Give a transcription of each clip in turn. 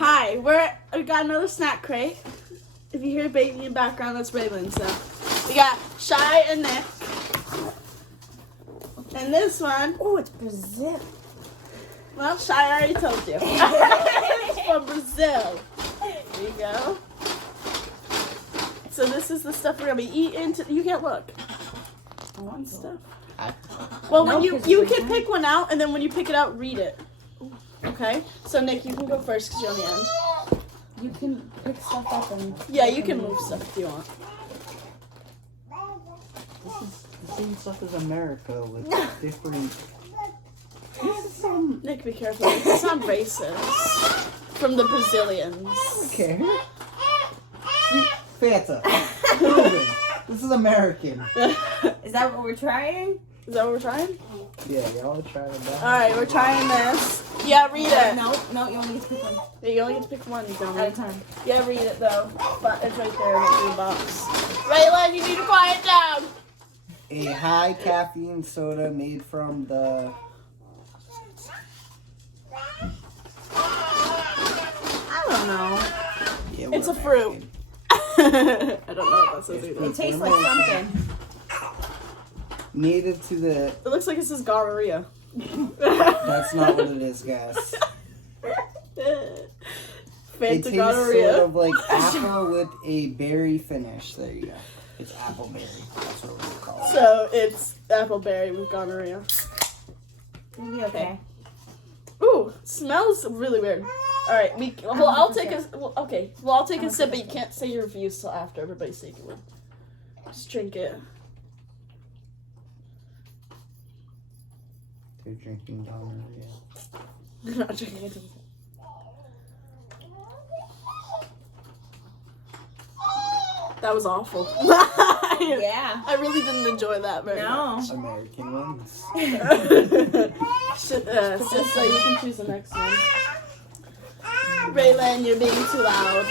Hi, we got another snack crate. If you hear baby in the background, that's Raylan. So we got Chey and Nick. And this one, Oh, it's Brazil. well, Chey already told you. It's from Brazil. There you go. So this is the stuff we're gonna be eating. You can't look. I want stuff. Well, when you can pick one out, and then when you pick it out, read it. Okay. So Nick, you can go first because you're on the end. You can pick stuff up and... Yeah, you can move stuff if you want. This is the same stuff as America with different. Nick, be careful. It's not racist. From the Brazilians. Okay. Sweet Fanta. Proven. This is American. Is that what we're trying? Is that what we're trying? Yeah, y'all trying that. Alright, we're trying this. Yeah, read it. No, you only get to pick one. Yeah, you only get to pick one, dummy. At a time. Yeah, read it though. But it's right there in the green box. Raylan, you need to quiet down. A high caffeine soda made from the. I don't know. Yeah, It's a we're fruit. American. I don't know what that says either. It tastes like something. Native to the. It looks like it says gonorrhea. That's not what it is, guys. It Fanta tastes gonorrhea. sort of like apple with a berry finish. There you go. It's apple berry. That's what we're call it. So it's appleberry with gonorrhea. It'll be okay. Ooh, smells really weird. All right, I'll take a sip, but you can't say your reviews till after everybody's taking one. Just drink it. They're drinking gonorrhea. I'm not drinking it. That was awful. Yeah. I really didn't enjoy that very much. American ones. Just so you can choose the next one. Raylan, you're being too loud.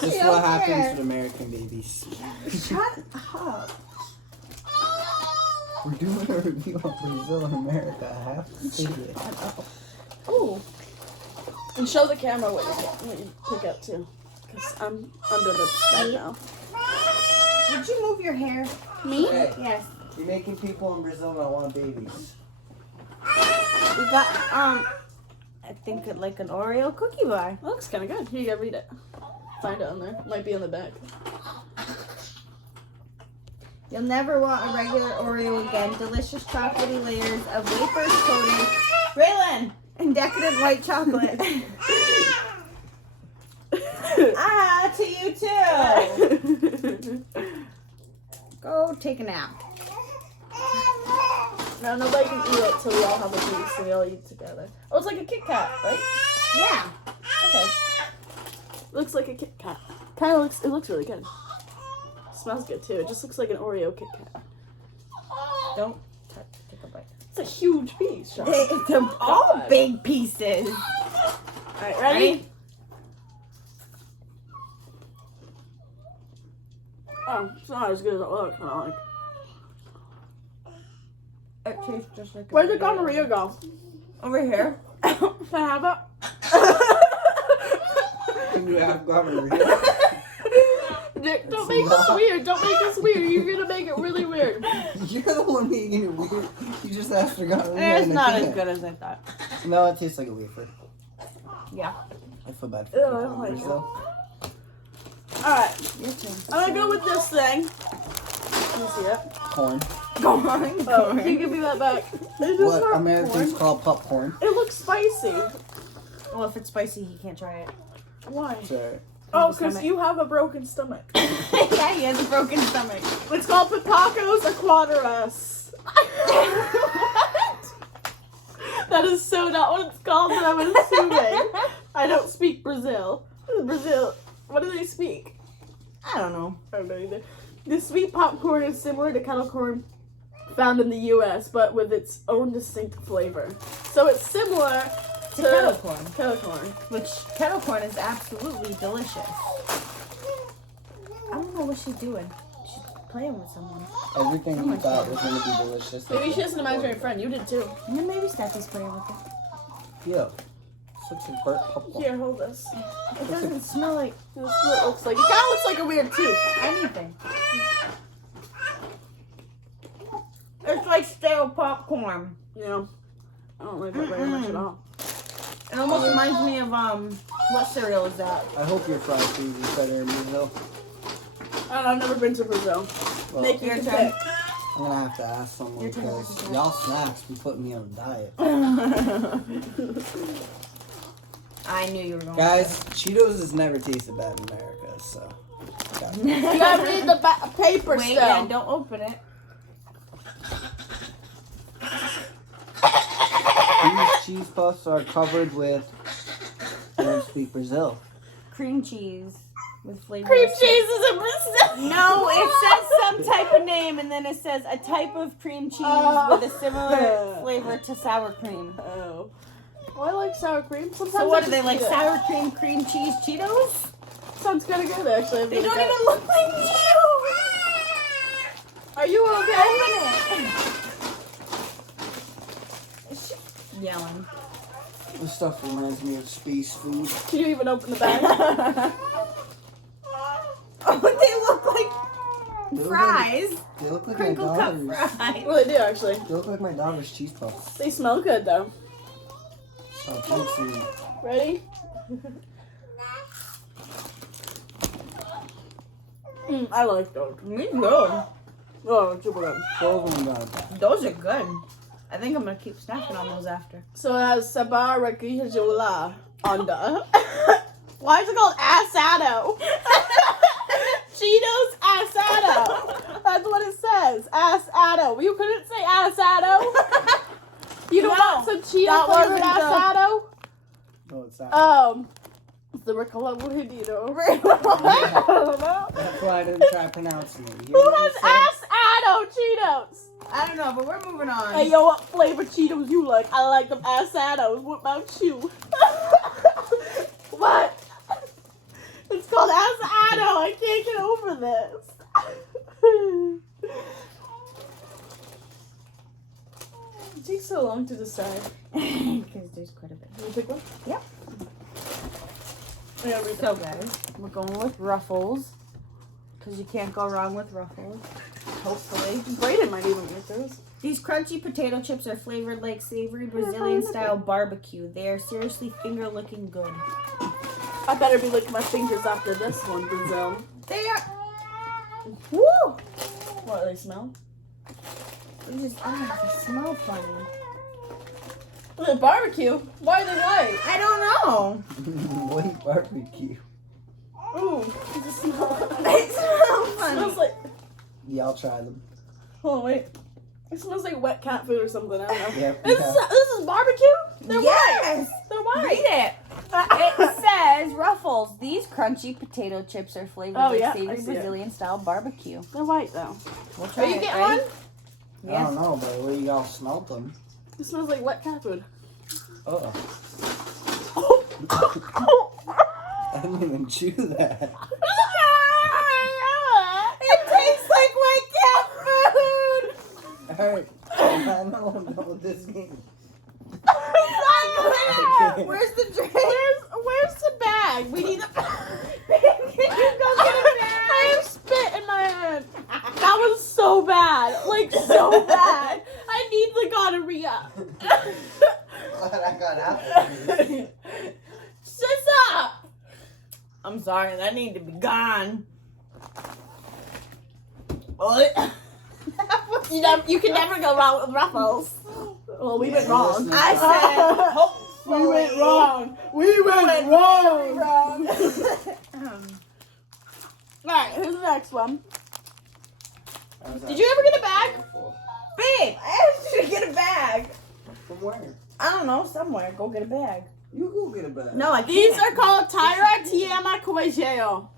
This is what happens with American babies. Shut up. We're doing a review on Brazil and America. I have to say it. Ooh. And show the camera what you pick up too. Because I'm under the bed now. Did you move your hair? Me? Hey, Yes. you're making people in Brazil not want babies. We got, I think like an Oreo cookie bar. That looks kind of good. Here you go, read it. Find it on there. It might be on the back. You'll never want a regular Oreo again. Delicious chocolatey layers of wafers coated, Raylan, and decadent white chocolate. To you too. Go take a nap. Now nobody can eat it till we all have a piece and we all eat together. Oh, it's like a Kit Kat, right? Yeah. Okay. Looks like a Kit Kat. Kind of looks. It looks really good. Smells good too. It just looks like an Oreo Kit Kat. Don't touch. Take a bite. It's a huge piece. Sean. They're all big pieces. All right, ready? Oh, it's not as good as it looks. I don't like. It tastes just like. Where'd the gonorrhea go? Over here. Can I have it? Can you have gonorrhea? Nick, don't make this weird. Don't make this weird. You're gonna make it really weird. You're the one making it weird. You just asked for gonorrhea. It's and not I as can't. good as I thought. No, it tastes like a wafer. Yeah. I feel bad for Ew, I people don't in like it. Brazil. Alright, Your turn. I'm gonna go with this thing. Can you see it? Corn. Go on. Oh, can you give me that back? It's just What not Americans corn. call popcorn. It looks spicy. Well, if it's spicy, he can't try it. Why? Sorry. Oh, His because stomach. you have a broken stomach. Yeah, he has a broken stomach. It's called Pitacos Aquaterus. What? That is so not what it's called, but I'm assuming. I don't speak Brazil. Brazil, what do they speak? I don't know. I don't know either. The sweet popcorn is similar to kettle corn found in the U.S., but with its own distinct flavor. So it's similar to kettle corn. Kettle corn. Which kettle corn is absolutely delicious. I don't know what she's doing. She's playing with someone. Everything you thought was going to be delicious. Maybe she has an imaginary friend. You did too. And then maybe Steffi's playing with it. Yeah. So looks like burnt popcorn. Here, hold this. It doesn't smell like This is what it looks like. It kind of looks like a weird tooth. anything. It's like stale popcorn. Yeah. I don't like that very much at all. It almost reminds me of what cereal is that? I hope your fried food is better in Brazil. I don't know, I've never been to Brazil. Well, Make your your pick. turn. I'm gonna have to ask someone Your turn, because your turn. y'all snacks be putting me on a diet. I knew you were going. Guys, Cheetos has never tasted bad in America, so. You gotta read the paper Wait, still. yeah, don't open it. These cheese puffs are covered with, I don't speak Brazil. Cream cheese with flavor. Cream cheese is a Brazil. No, it says some type of name, and then it says a type of cream cheese with a similar flavor to sour cream. Oh. Well, I like sour cream. Sometimes So what I are they just like? eat it. Sour cream cheese Cheetos? Sounds kind of good, actually. They don't even look like Cheetos. Are you okay? Open it. Is she yelling? This stuff reminds me of space food. Can you even open the bag? Oh, they look like They look fries. They look like Crinkle my cut daughter's. fries. Well, they do, actually. They look like my daughter's cheese puffs. They smell good, though. Oh, thanks, sweetie. Ready? I like those. Me too. Oh, super good. Those ones are. Those are good. I think I'm gonna keep snacking on those after. So it has Sabah Requijola under. Why is it called asado? Cheetos asado. That's what it says. Asado. You couldn't say asado. You don't No, want some Cheeto that flavored wasn't the- asado? No, it's not. It's the Ricola Burrito. That's why I didn't try pronouncing it. You Who hear what has I said? asado Cheetos? I don't know, but we're moving on. Hey, yo, what flavor Cheetos you like? I like them asados. What about you? What? It's called asado. I can't get over this. It takes so long to decide. Because there's quite a bit. You pick one? Yep. Yeah, read So guys, we're going with Ruffles. Because you can't go wrong with Ruffles. Hopefully. Brayden might even get those. These crunchy potato chips are flavored like savory Brazilian style barbecue. They are seriously finger looking good. I better be licking my fingers after this one, Brazil. They are. Woo! What, they smell? They just they smell funny. The barbecue? Why are they white? I don't know. White barbecue. Ooh, it just smells. They smell It funny. smells like. Yeah, I'll try them. Hold on, wait. It smells like wet cat food or something. I don't know. Yep, This is barbecue? They're white. Yes. They're white. Read it. It says Ruffles. These crunchy potato chips are flavored Oh, like yeah, I savory see it. Brazilian style barbecue. They're white though. We'll try Are you it, getting ready? one? I Yes. don't know, but the way y'all smelled them. It smells like wet cat food. Oh, I didn't even chew that. It tastes like wet cat food. Alright, I'm done with this game. Where's the drink? Where's the bag? We need the bag. Can you go get a bag? I have spit in my hand. That was so bad. Like so bad. I need the gonorrhea. Glad I got out. Shut up. I'm sorry, that need to be gone. You can never go wrong with Ruffles. Well, we went wrong. I said, We went wrong. We went wrong. Alright, who's the next one? Did you ever get a bag? Babe, I asked you to get a bag. From where? I don't know, somewhere. Go get a bag. You go get a bag. No, I These can't. are called Tyra Tiama Coegeo.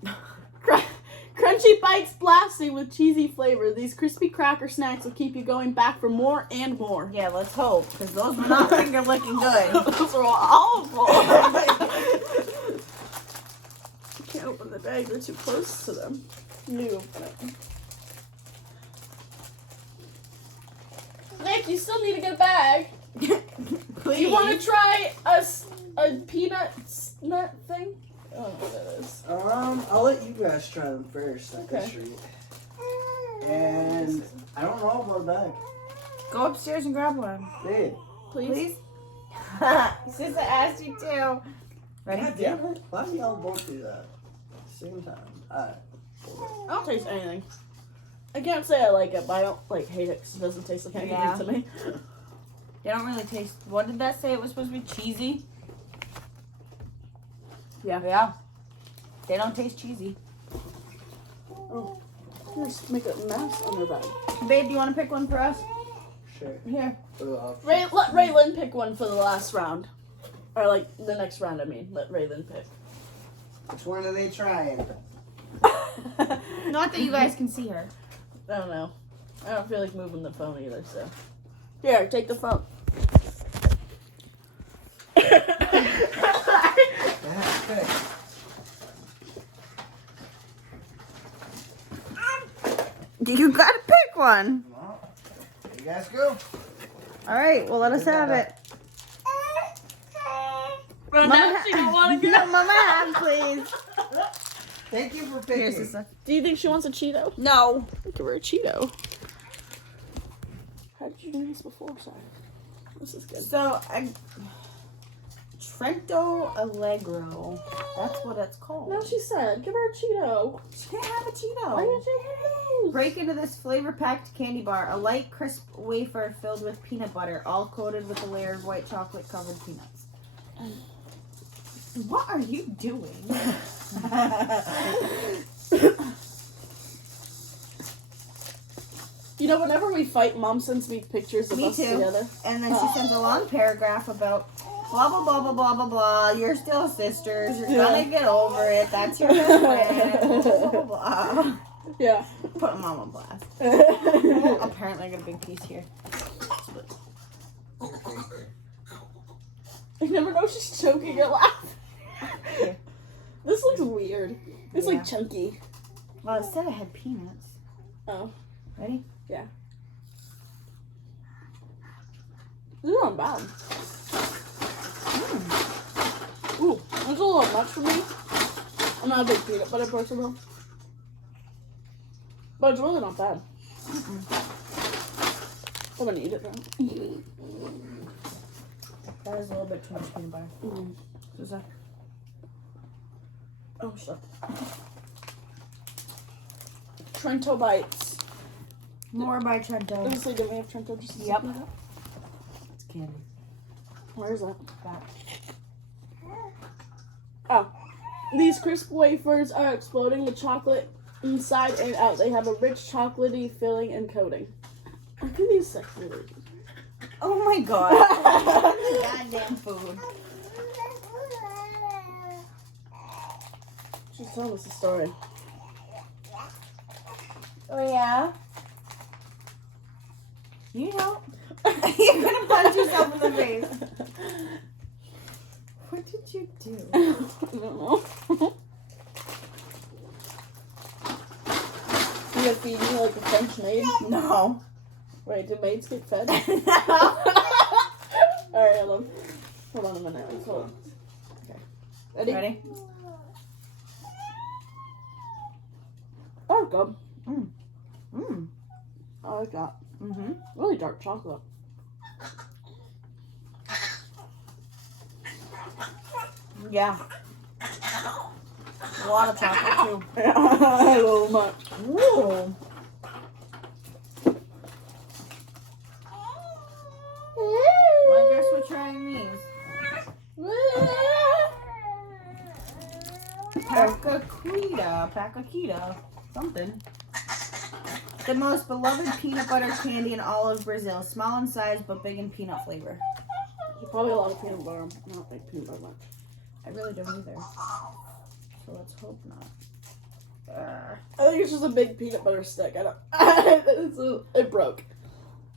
Crunchy bites blasting with cheesy flavor. These crispy cracker snacks will keep you going back for more and more. Yeah, let's hope, because those were not finger looking good. Those are awful. I can't open the bag. They're too close to them. You open it. Nick, you still need to get a bag. Please. You want to try a a peanut nut thing? I don't know what that is. I'll let you guys try them first. Okay. And I don't know about that. Go upstairs and grab one. Babe. Please? Sister asked you too. Ready? God damn it. Why do y'all both do that at the same time? Alright. I don't taste anything. I can't say I like it, but I don't like hate it because it doesn't taste like anything Yeah. to me. They don't really taste. What did that say? It was supposed to be cheesy. Yeah. Yeah. They don't taste cheesy. Oh, just make a mess on your bed. Babe, do you want to pick one for us? Sure. Here. Let Raylan pick one for the last round. Or like the next round, I mean. Let Raylan pick. Which one are they trying? Not that you guys can see her. I don't know. I don't feel like moving the phone either, so. Here, take the phone. Yeah, okay. You gotta pick one. Well, there you guys go. All right. Well, let us have it. Mama, she don't want to No, go. Mama, have please. Thank you for Here, picking. sister. Do you think she wants a Cheeto? No. Give her a Cheeto. How did you do this before? Sorry. This is good. So, Trento Allegro. That's what it's called. No, she said, give her a Cheeto. She can't have a Cheeto. Why did you have those? Break into this flavor-packed candy bar. A light, crisp wafer filled with peanut butter, all coated with a layer of white chocolate-covered peanuts. What are you doing? You know, whenever we fight, Mom sends me pictures of Me us too. together. And then she sends a long paragraph about blah, blah, blah, blah, blah, blah, blah. You're still sisters. You're gonna get over it. That's your best friend. Blah, blah, blah. Yeah. Put Mom on blast. Apparently I got a big piece here. I never know she's choking or laughing. This looks weird. It's Yeah. like chunky. Well, it said it had peanuts. Oh. Ready? Yeah. This is not bad. Ooh, that's a little much for me. I'm not a big peanut butter person though. But it's really not bad. I'm gonna eat it now. That is a little bit too much peanut butter. Is that? Oh, shit. Trento bites. More by Trento. Honestly, did we have Trento just a Yep. second ago? It's candy. Where is that? That. Oh. These crisp wafers are exploding with chocolate inside and out. They have a rich chocolatey filling and coating. Look at these sexy ladies. Oh my god. Goddamn food. She's telling us a story. Oh yeah? You know. You're gonna punch yourself in the face. What did you do? I don't know. You gonna feed me like a French maid? No. Wait, do maids get fed? No. Alright, hold on a minute. Hold on. Okay. Ready? Ready? Oh, good. Mmm. I like that. Mm-hmm. Really dark chocolate. Yeah. A lot of chocolate too. A little much. Ooh. Well, I guess we're trying these. Pacaquita. Something. The most beloved peanut butter candy in all of Brazil. Small in size, but big in peanut flavor. There's probably a lot of peanut butter. I don't like peanut butter much. I really don't either. So let's hope not. I think it's just a big peanut butter stick. I don't. It broke.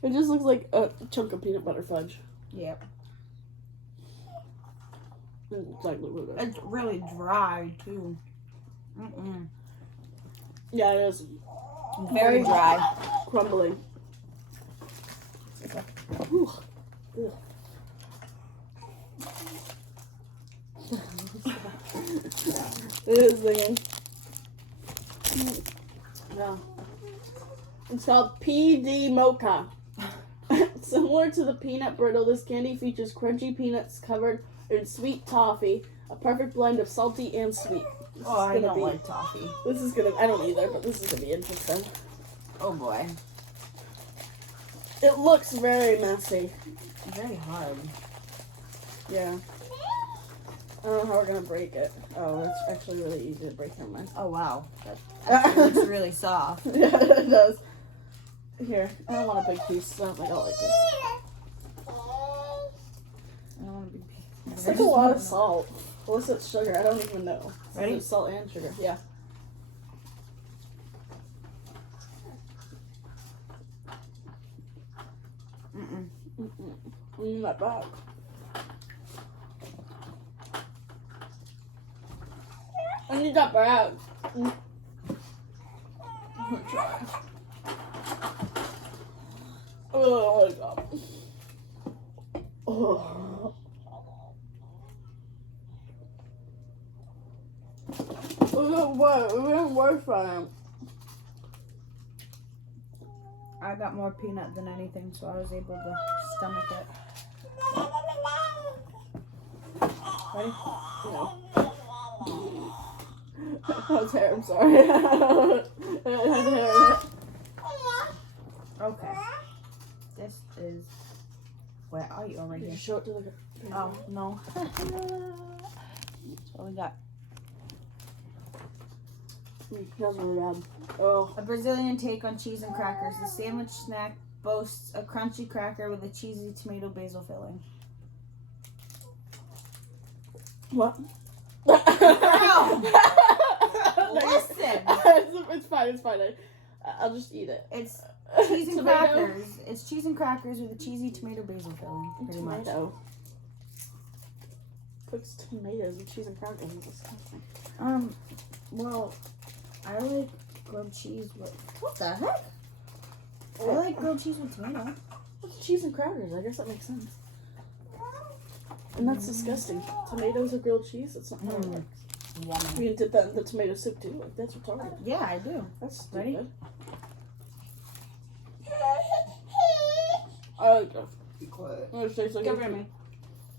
It just looks like a chunk of peanut butter fudge. Yep. That's exactly what it is. It's really dry, too. Mm-mm. Yeah, it is. Very dry. Crumbly. Ooh. Ugh. It is singing. Yeah. It's called PD Mocha. Similar to the peanut brittle, this candy features crunchy peanuts covered in sweet toffee, a perfect blend of salty and sweet. Oh, I don't like toffee. This is gonna. I don't either, but this is gonna be interesting. Oh boy. It looks very messy. Very hard. Yeah. I don't know how we're gonna break it. Oh, it's actually really easy to break. Never mind. Oh wow. That actually looks really soft. Yeah, it does. Here, I don't want a big piece. So I don't think I'll like this. I don't want to be. It's like a lot of salt. Unless it's sugar, I don't even know. Ready? It's salt and sugar. Yeah. Not bad. I need that bag. I'm gonna try. Oh my god. Oh. We're worse for him. I got more peanut than anything, so I was able to stomach it. Ready? No. That's hair, I'm sorry. It has hair in it. Okay. This is. Where are you over Did here? you show it to the Oh, no. That's what we got. That's really bad. Oh. A Brazilian take on cheese and crackers. The sandwich snack boasts a crunchy cracker with a cheesy tomato basil filling. What? Listen! It's fine. I'll just eat it. It's cheese and Tomato. crackers. It's cheese and crackers with a cheesy tomato basil filling, pretty much. Tomato. Puts tomatoes and cheese and crackers. It's disgusting. Well, I like grilled cheese with. What the heck? I like grilled cheese with tomato. What's cheese and crackers? I guess that makes sense. And that's disgusting. Tomatoes or grilled cheese? It's not how it works. Yummy. We can dip that in the tomato soup too. Like, that's retarded. Yeah, I do. That's Ready? stupid. I like it. Be quiet. It just tastes like Give it to me.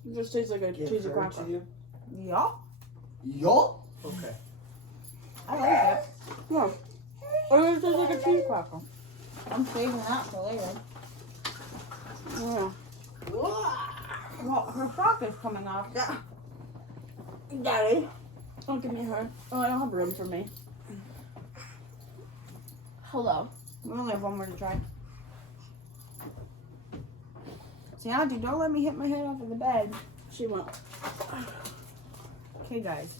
It just tastes like a Give cheese and her cracker. to you. Yup. Yup. Okay. I like it. Yeah. It just tastes like a cheese cracker. I'm saving that for later. Yeah. Well, her frock is coming off. Yeah. Daddy. Don't give me her. Oh, I don't have room for me. Hello. We only have one more to try. See, Auntie, don't let me hit my head off of the bed. She won't. Okay, guys.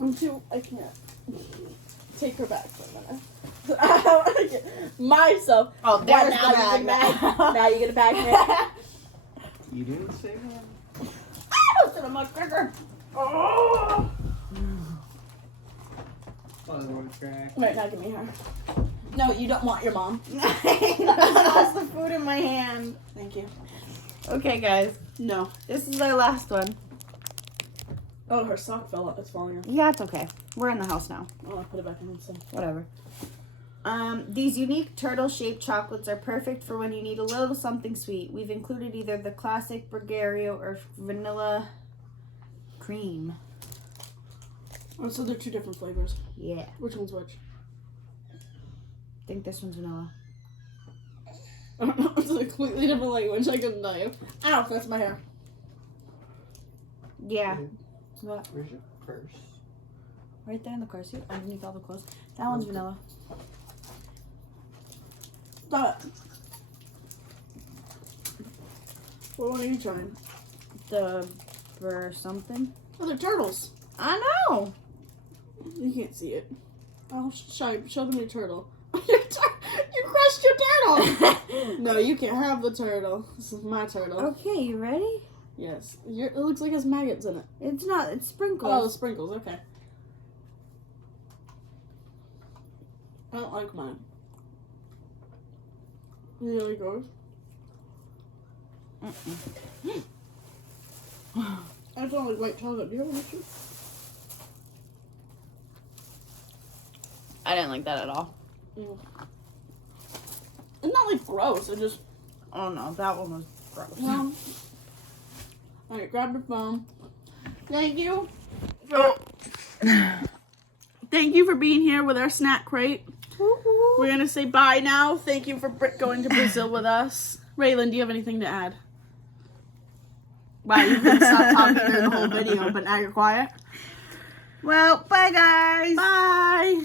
I can't. Take her back for a minute. I want to get myself. Oh, there's now the bag. you get a bag. Now you get a bag. You didn't say that. Instead of much quicker. Oh. Other one crack. Wait, now give me her. No, you don't want your mom. That's the food in my hand. Thank you. Okay, guys. No. This is our last one. Oh, her sock fell out. It's falling off. Yeah, it's okay. We're in the house now. I want to put it back in instead. Whatever. These unique turtle-shaped chocolates are perfect for when you need a little something sweet. We've included either the classic Bulgario or vanilla cream. Oh, so they're two different flavors. Yeah. Which one's which? I think this one's vanilla. I don't know. It's a completely different language. I couldn't tell you. Ow, that's my hair. Yeah. Mhm. What? Where's your purse? Right there in the car seat, underneath all the clothes. That one's vanilla. Stop it. What one are you trying? The for something. Oh, they're turtles. I know. You can't see it. Oh, show them your turtle. You crushed your turtle. No, you can't have the turtle. This is my turtle. Okay, you ready? Yes. It looks like it has maggots in it. It's not. It's sprinkles. Oh, the sprinkles. Okay. I don't like mine. You like yours? I don't like white chocolate. Do you have an issue? I didn't like that at all. It's not like gross. It just. Oh no, that one was gross. Well. Alright, grab your phone. Thank you. Thank you for being here with our snack crate. We're gonna say bye now. Thank you for going to Brazil with us. Raylan, do you have anything to add? Wow, you couldn't stop talking during the whole video, but now you're quiet. Well, bye guys. Bye.